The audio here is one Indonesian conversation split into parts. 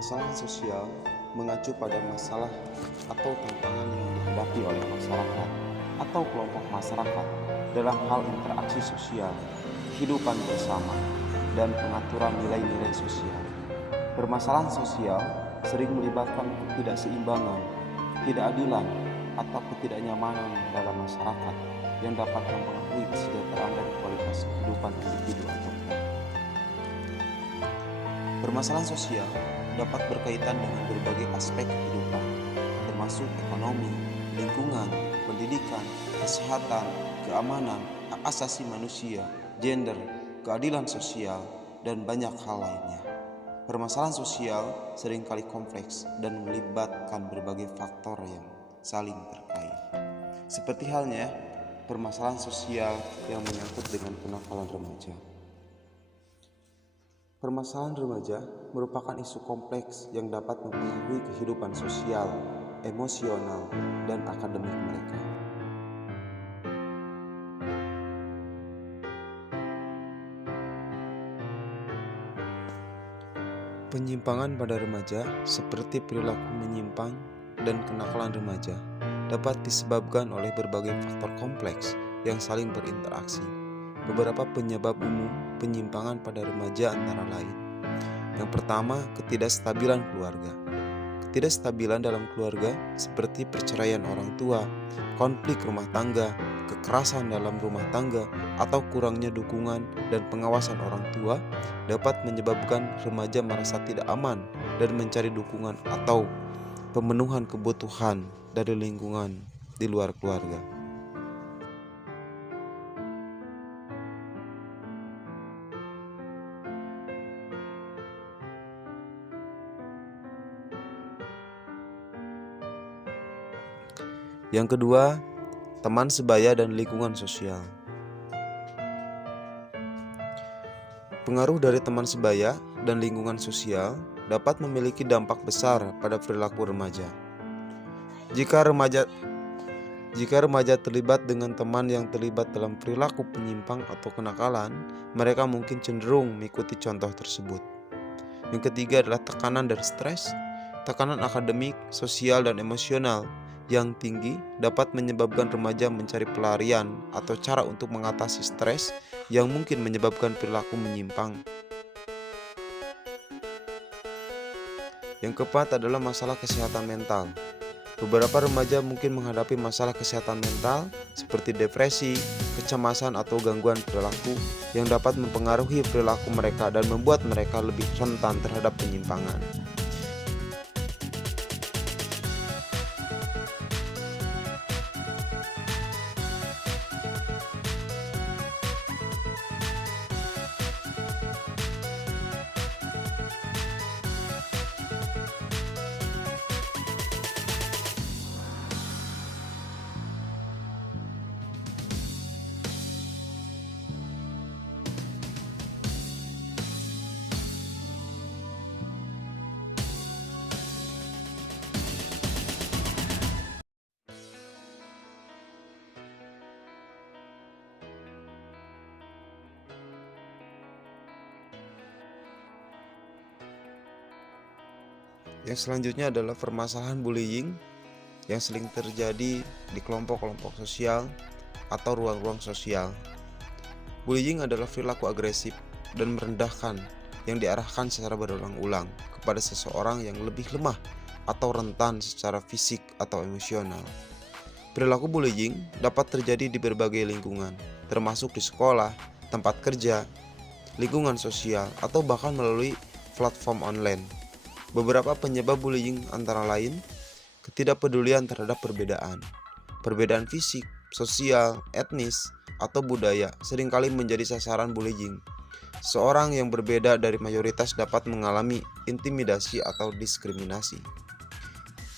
Permasalahan sosial mengacu pada masalah atau tantangan yang dihadapi oleh masyarakat atau kelompok masyarakat dalam hal interaksi sosial, kehidupan bersama, dan pengaturan nilai-nilai sosial. Permasalahan sosial sering melibatkan ketidakseimbangan, ketidakadilan, atau ketidaknyamanan dalam masyarakat yang dapat mempengaruhi kesejahteraan dan kualitas kehidupan individu atau kelompok. Permasalahan sosial dapat berkaitan dengan berbagai aspek kehidupan, termasuk ekonomi, lingkungan, pendidikan, kesehatan, keamanan, hak asasi manusia, gender, keadilan sosial, dan banyak hal lainnya. Permasalahan sosial seringkali kompleks dan melibatkan berbagai faktor yang saling terkait. Seperti halnya permasalahan sosial yang menyangkut dengan kenakalan remaja. Permasalahan remaja merupakan isu kompleks yang dapat mempengaruhi kehidupan sosial, emosional, dan akademik mereka. Penyimpangan pada remaja, seperti perilaku menyimpang dan kenakalan remaja, dapat disebabkan oleh berbagai faktor kompleks yang saling berinteraksi. Beberapa penyebab umum penyimpangan pada remaja antara lain: yang pertama, ketidakstabilan keluarga. Ketidakstabilan dalam keluarga seperti perceraian orang tua, konflik rumah tangga, kekerasan dalam rumah tangga, atau kurangnya dukungan dan pengawasan orang tua dapat menyebabkan remaja merasa tidak aman dan mencari dukungan atau pemenuhan kebutuhan dari lingkungan di luar keluarga. Yang kedua, teman sebaya dan lingkungan sosial. Pengaruh dari teman sebaya dan lingkungan sosial dapat memiliki dampak besar pada perilaku remaja. Jika remaja terlibat dengan teman yang terlibat dalam perilaku penyimpang atau kenakalan, mereka mungkin cenderung mengikuti contoh tersebut. Yang ketiga adalah tekanan dan stres. Tekanan akademik, sosial, dan emosional yang tinggi dapat menyebabkan remaja mencari pelarian atau cara untuk mengatasi stres yang mungkin menyebabkan perilaku menyimpang. Yang keempat adalah masalah kesehatan mental. Beberapa remaja mungkin menghadapi masalah kesehatan mental seperti depresi, kecemasan, atau gangguan perilaku yang dapat mempengaruhi perilaku mereka dan membuat mereka lebih rentan terhadap penyimpangan. Yang selanjutnya adalah permasalahan bullying yang sering terjadi di kelompok-kelompok sosial atau ruang-ruang sosial. Bullying adalah perilaku agresif dan merendahkan yang diarahkan secara berulang-ulang kepada seseorang yang lebih lemah atau rentan secara fisik atau emosional. Perilaku bullying dapat terjadi di berbagai lingkungan, termasuk di sekolah, tempat kerja, lingkungan sosial, atau bahkan melalui platform online. Beberapa penyebab bullying antara lain ketidakpedulian terhadap perbedaan fisik, sosial, etnis, atau budaya seringkali menjadi sasaran bullying. Seorang yang berbeda dari mayoritas dapat mengalami intimidasi atau diskriminasi.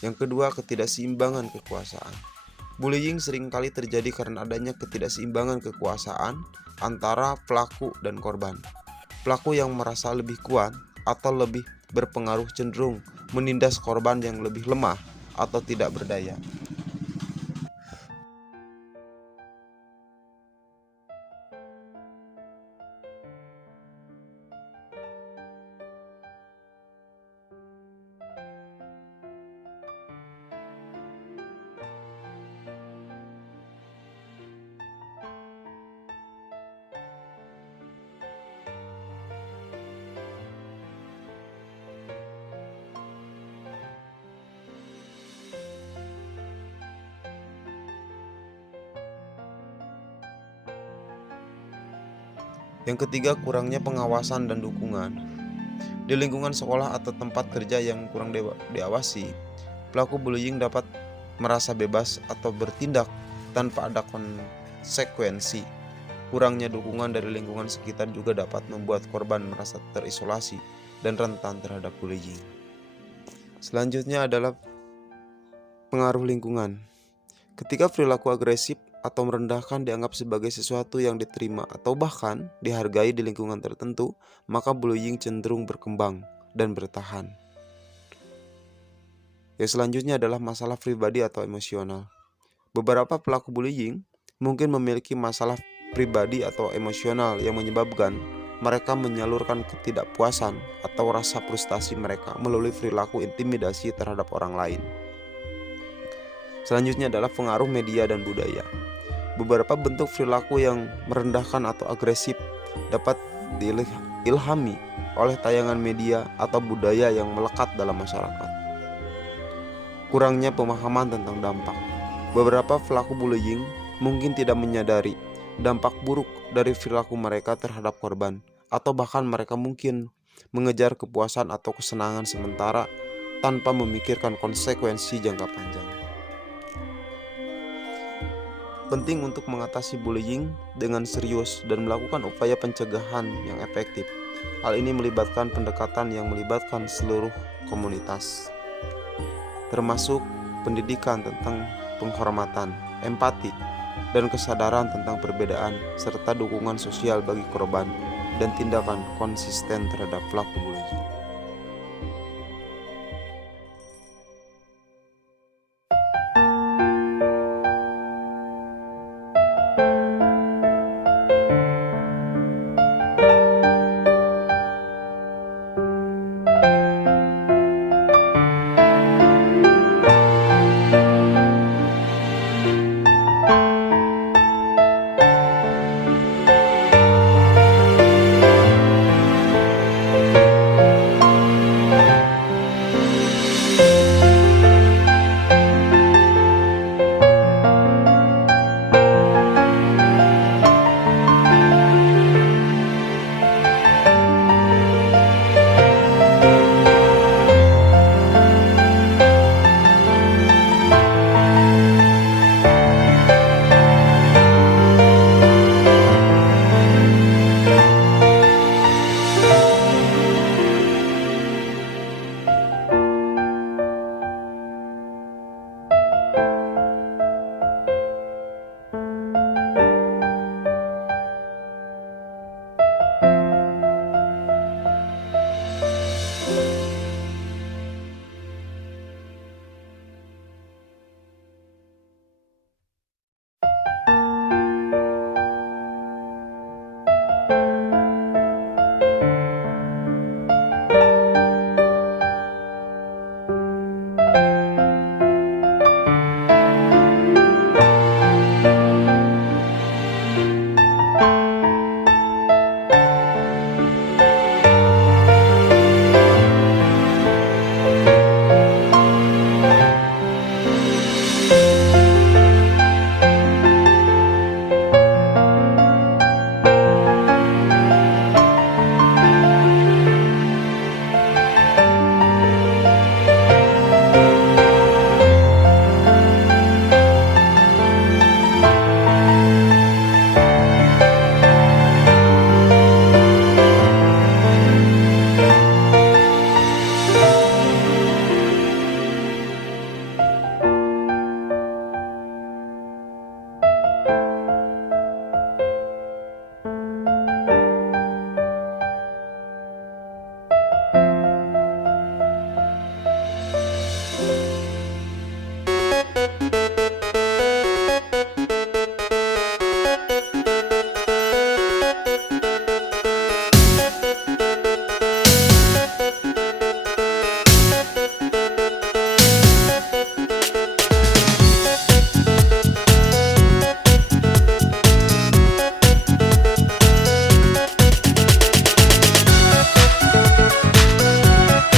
Yang kedua, ketidakseimbangan kekuasaan. Bullying seringkali terjadi karena adanya ketidakseimbangan kekuasaan antara pelaku dan korban. Pelaku yang merasa lebih kuat atau lebih berpengaruh cenderung menindas korban yang lebih lemah atau tidak berdaya. Yang ketiga, kurangnya pengawasan dan dukungan. Di lingkungan sekolah atau tempat kerja yang kurang diawasi, pelaku bullying dapat merasa bebas atau bertindak tanpa ada konsekuensi. Kurangnya dukungan dari lingkungan sekitar juga dapat membuat korban merasa terisolasi dan rentan terhadap bullying. Selanjutnya adalah pengaruh lingkungan. Ketika perilaku agresif atau merendahkan dianggap sebagai sesuatu yang diterima atau bahkan dihargai di lingkungan tertentu, maka bullying cenderung berkembang dan bertahan. Yang selanjutnya adalah masalah pribadi atau emosional. Beberapa pelaku bullying mungkin memiliki masalah pribadi atau emosional yang menyebabkan mereka menyalurkan ketidakpuasan atau rasa frustasi mereka melalui perilaku intimidasi terhadap orang lain. Selanjutnya adalah pengaruh media dan budaya. Beberapa bentuk perilaku yang merendahkan atau agresif dapat diilhami oleh tayangan media atau budaya yang melekat dalam masyarakat. Kurangnya pemahaman tentang dampak. Beberapa pelaku bullying mungkin tidak menyadari dampak buruk dari perilaku mereka terhadap korban, atau bahkan mereka mungkin mengejar kepuasan atau kesenangan sementara tanpa memikirkan konsekuensi jangka panjang. Penting untuk mengatasi bullying dengan serius dan melakukan upaya pencegahan yang efektif. Hal ini melibatkan pendekatan yang melibatkan seluruh komunitas, termasuk pendidikan tentang penghormatan, empati, dan kesadaran tentang perbedaan, serta dukungan sosial bagi korban dan tindakan konsisten terhadap pelaku bullying.